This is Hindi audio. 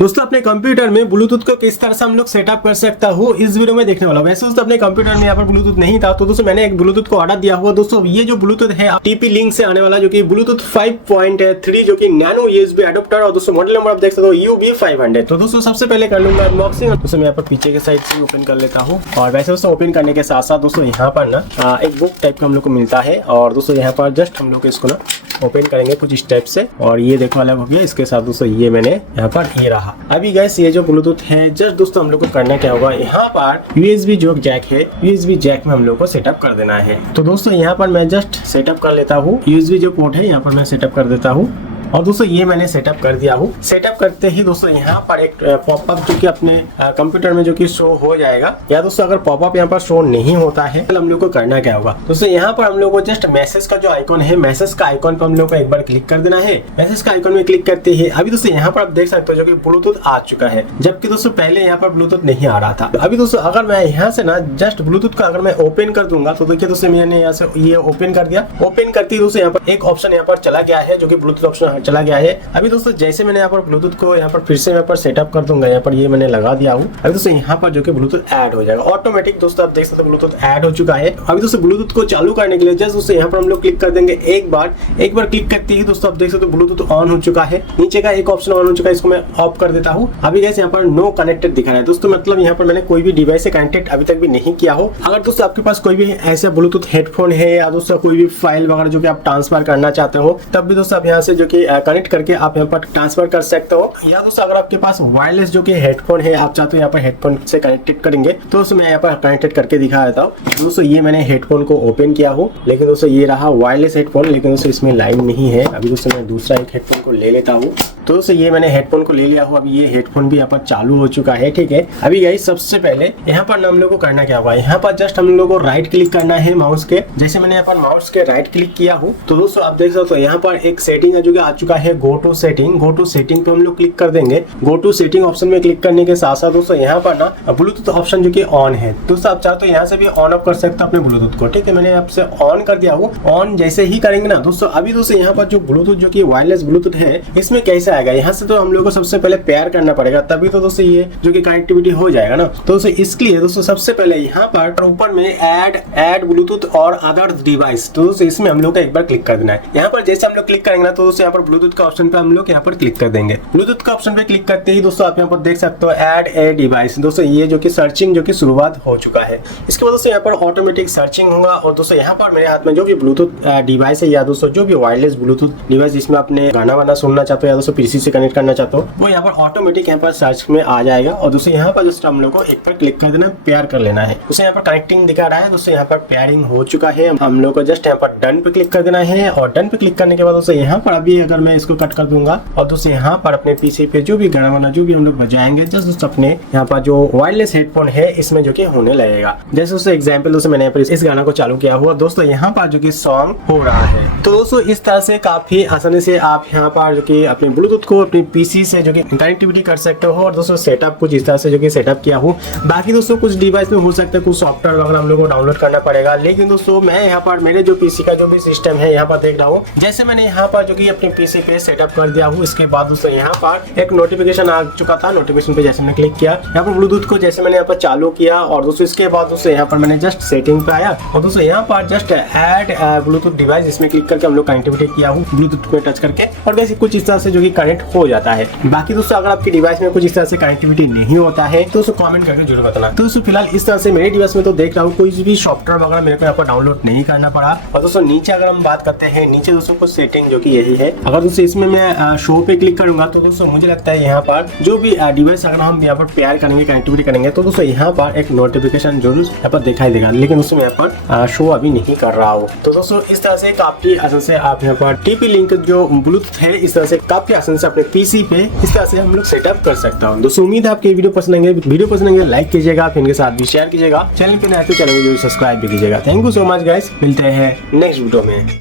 दोस्तों अपने कंप्यूटर में ब्लूटूथ को किस तरह से हम लोग सेटअप कर सकता हूँ इस वीडियो में देखने वाला हूँ। वैसे दोस्तों अपने कंप्यूटर में यहाँ पर ब्लूटूथ नहीं था तो दोस्तों मैंने एक ब्लूटूथ को ऑर्डर दिया हुआ। दोस्तों ये जो ब्लूटूथ है टीपी लिंक से आने वाला जो कि ब्लूटूथ 5.3 जो कि नैनो यूएसबी एडाप्टर और दोस्तों मॉडल नंबर आप देख सकते हो UB500। तो दोस्तों सबसे पहले कर लूंगा अनबॉक्सिंग। दोस्तों मैं यहाँ पर पीछे के साइड से ओपन कर लेता हूँ। और वैसे दोस्तों ओपन करने के साथ साथ दोस्तों यहाँ पर ना एक बुक टाइप का हम लोग को मिलता है। और दोस्तों यहाँ पर जस्ट हम लोग इसको ना ओपन करेंगे कुछ इस टाइप से और ये देखो अलग हो गया। इसके साथ दोस्तों ये मैंने यहाँ पर ये रहा। अभी गैस ये जो ब्लूटूथ है जस्ट दोस्तों हम लोग को करना क्या होगा, यहाँ पर USB जो जैक है USB जैक में हम लोग को सेटअप कर देना है। तो दोस्तों यहाँ पर मैं जस्ट सेटअप कर लेता हूँ। USB जो पोर्ट है यहाँ पर मैं सेटअप कर देता हूँ और दोस्तों ये मैंने सेटअप कर दिया हूँ। सेटअप करते ही दोस्तों यहाँ पर एक पॉपअप जो कि अपने कंप्यूटर में जो कि शो हो जाएगा। या दोस्तों अगर पॉपअप यहाँ पर शो नहीं होता है तो हम लोग को करना क्या होगा, दोस्तों यहाँ पर हम लोग को जस्ट मैसेज का जो आइकॉन है मैसेज का आइकॉन पर हम लोग को एक बार क्लिक कर देना है। मैसेज का आइकॉन में क्लिक करते ही अभी दोस्तों यहाँ पर आप देख सकते हो जो कि ब्लूटूथ आ चुका है, जबकि दोस्तों पहले यहाँ पर ब्लूटूथ नहीं आ रहा था। अभी दोस्तों अगर मैं यहाँ से ना जस्ट ब्लूटूथ का अगर मैं ओपन कर दूंगा तो देखिए दोस्तों मैंने यहाँ से ये ओपन कर दिया। ओपन करते ही दोस्तों यहाँ पर एक ऑप्शन यहाँ पर चला गया है जो कि ब्लूटूथ ऑप्शन चला गया है। अभी दोस्तों जैसे मैंने यहाँ पर ब्लूटूथ को यहाँ पर फिर से यहाँ पर सेटअप कर दूंगा, यहाँ पर ये मैंने लगा दिया हूँ। अभी दोस्तों यहाँ पर जो कि ब्लूटूथ ऐड हो जाएगा ऑटोमेटिक। दोस्तों आप देख सकते हो ब्लूटूथ ऐड हो चुका है। अभी दोस्तों ब्लूटूथ को चालू करने के लिए जस्ट दोस्तों यहाँ पर हम लोग क्लिक कर देंगे एक बार क्लिक करते ही दोस्तों आप देख सकते हो ब्लूटूथ ऑन हो चुका है। नीचे का एक ऑप्शन ऑन हो चुका है, इसको मैं ऑफ कर देता हूँ। अभी गैस यहाँ पर नो कनेक्टेड दिखा रहा है दोस्तों, मतलब यहाँ पर मैंने कोई भी डिवाइस से कनेक्टेड अभी तक भी नहीं किया हो। अगर दोस्तों आपके पास कोई भी ऐसा ब्लूटूथ हेडफोन है या दोस्तों कोई भी फाइल वगैरह जो कि आप ट्रांसफर करना चाहते हो तब भी दोस्तों आप यहाँ से जो कि कनेक्ट करके आप यहाँ पर ट्रांसफर कर सकते हो। या दोस्तों अगर आपके पास वायरलेस जो कि हेडफोन है आप चाहते हो यहाँ पर हेडफोन से कनेक्टेड करेंगे तो दोस्तों मैं यहाँ पर कनेक्टेड करके दिखा देता हूँ। दोस्तों ये मैंने हेडफोन को ओपन किया हो, लेकिन दोस्तों ये रहा वायरलेस हेडफोन, लेकिन दोस्तों इसमें लाइन नहीं है। अभी दोस्तों मैं दूसरा एक हेडफोन को ले लेता हूँ। तो दोस्तों ये मैंने हेडफोन को ले लिया हूँ। अभी ये हेडफोन भी यहाँ पर चालू हो चुका है, ठीक है। अभी गाइस सबसे पहले यहाँ पर हम लोग को करना क्या होगा, यहाँ पर जस्ट हम लोग को राइट क्लिक करना है माउस के। जैसे मैंने यहाँ पर माउस के राइट क्लिक किया हूँ तो दोस्तों आप देख सकते हो यहाँ पर एक सेटिंग है जो कि आ चुका है गो टू सेटिंग पे हम लोग क्लिक कर देंगे। गो टू सेटिंग ऑप्शन में क्लिक करने के साथ साथ दोस्तों यहाँ पर ना ब्लूटूथ ऑप्शन जो कि ऑन है दोस्तों आप चाहते हो यहाँ से भी ऑन ऑफ कर सकते हो अपने ब्लूटूथ को, ठीक है। मैंने आपसे ऑन कर दिया हूँ। ऑन जैसे ही करेंगे ना दोस्तों अभी दोस्तों यहाँ पर जो ब्लूटूथ जो कि वायरलेस ब्लूटूथ है इसमें कैसे आएगा, यहाँ से तो हम लोग को सबसे पहले पेयर करना पड़ेगा तभी तो दोस्तों ये जो कि कनेक्टिविटी हो जाएगा ना। तो दोस्तों इसके लिए दोस्तों सबसे पहले यहाँ पर ऊपर में ऐड ब्लूटूथ और अदर डिवाइस, तो दोस्तों इसमें हम लोग को एक बार क्लिक कर देना है। यहाँ पर जैसे हम लोग क्लिक करेंगे ना तो दोस्तों यहाँ पर ब्लूटूथ का ऑप्शन पे हम लोग यहाँ पर क्लिक कर देंगे। ब्लूटूथ का ऑप्शन पे क्लिक करते ही दोस्तों आप यहाँ पर देख सकते हो ऐड ए डिवाइस। दोस्तों ये जो कि सर्चिंग जो कि शुरुआत हो चुका है। इसके बाद दोस्तों यहाँ पर ऑटोमेटिक सर्चिंग होगा। और दोस्तों यहाँ पर मेरे हाथ में जो भी ब्लूटूथ डिवाइस है या दोस्तों जो भी वायरलेस ब्लूटूथ डिवाइस जिसमें अपने गाना वाना सुनना चाहते हो या दोस्तों पीसी से कनेक्ट करना चाहते हो वो यहाँ पर ऑटोमेटिक यहाँ पर सर्च में आ जाएगा। और दोस्तों यहाँ पर दोस्तों हम लोग को एक पर क्लिक कर देना, पेयर कर लेना है। दोस्तों यहाँ पर कनेक्टिंग दिखा रहा है, दोस्तों यहाँ पर पेयरिंग हो चुका है। हम लोग को जस्ट यहाँ पर डन पे क्लिक कर देना है। और डन पे क्लिक करने के बाद दोस्तों यहाँ पर अभी अगर मैं इसको कट कर दूंगा और दोस्तों यहाँ पर अपने पीसी पे जो भी गाना वाना जो भी हम लोग बजाएंगे जस्ट दोस्तों अपने यहाँ पर जो वायरलेस हेडफोन है इसमें जो कि होने लगेगा। जैसे दोस्तों एग्जांपल दोस्तों मैंने यहाँ पर इस गाना को चालू किया हुआ दोस्तों यहाँ पर जो कि सॉन्ग हो रहा है। तो दोस्तों इस तरह से काफी आसानी से आप यहाँ पर जो कि अपने ब्लूटूथ को अपनी पीसी से जो कि कनेक्टिविटी कर सकते हो। और दोस्तों सेटअप कुछ इस तरह से जो कि सेटअप किया हूँ। बाकी दोस्तों कुछ डिवाइस में हो सकता है कुछ सॉफ्टवेयर वगैरह हम लोग को डाउनलोड करना पड़ेगा, लेकिन दोस्तों मैं यहाँ पर मेरे जो पीसी का जो भी सिस्टम है यहाँ पर देख रहा हूँ। जैसे मैंने यहाँ पर जो कि अपने पीसी पे सेटअप कर दिया हूँ इसके बाद दोस्तों यहाँ पर एक नोटिफिकेशन आ चुका था। नोटिफिकेशन पे जैसे मैंने क्लिक किया यहाँ पर ब्लूटूथ को जैसे मैंने यहाँ पर चालू किया और दोस्तों इसके बाद दोस्तों यहाँ पर मैंने जस्ट सेटिंग पे आया और दोस्तों यहाँ पर जस्ट ऐड ब्लूटूथ डिवाइस इसमें क्लिक करके हम लोग कनेक्टिविटी किया हूँ ब्लूटूथ पे टच करके और वैसे कुछ इस तरह से जो कि कनेक्ट हो जाता है। बाकी दोस्तों अगर आपकी डिवाइस में कुछ इस तरह से कनेक्टिविटी नहीं होता है तो दोस्तों कमेंट करके जरूर बताना। तो दोस्तों फिलहाल इस तरह से मेरे डिवाइस में तो देख रहा हूँ कोई भी सॉफ्टवेयर वगैरह मेरे को यहाँ पर डाउनलोड नहीं करना पड़ा। और दोस्तों नीचे अगर हम बात करते हैं नीचे दोस्तों कुछ सेटिंग जो कि यही है। अगर दोस्तों इसमें मैं शो पे क्लिक करूंगा तो दोस्तों मुझे लगता है यहाँ पर जो भी डिवाइस अगर हम यहाँ पर पेयर करेंगे कनेक्टिविटी करेंगे तो दोस्तों यहाँ पर एक नोटिफिकेशन जरूर यहाँ पर दिखाई देगा, लेकिन उसमें यहाँ पर शो अभी नहीं कर रहा हो। तो दोस्तों इस तरह से काफी आसान से आप यहाँ पर टीपी लिंक जो ब्लूटूथ है इस तरह से काफी आसान से अपने पीसी पे इस तरह से हम लोग सेटअप कर सकता हूँ। दोस्तों उम्मीद है आपके वीडियो पसंद आएंगे लाइक कीजिएगा, फिर इनके साथ भी शेयर कीजिएगा, चैनल पे नए तो चैनल को सब्सक्राइब भी कीजिएगा। Thank you so much guys, मिलते हैं नेक्स्ट वीडियो में।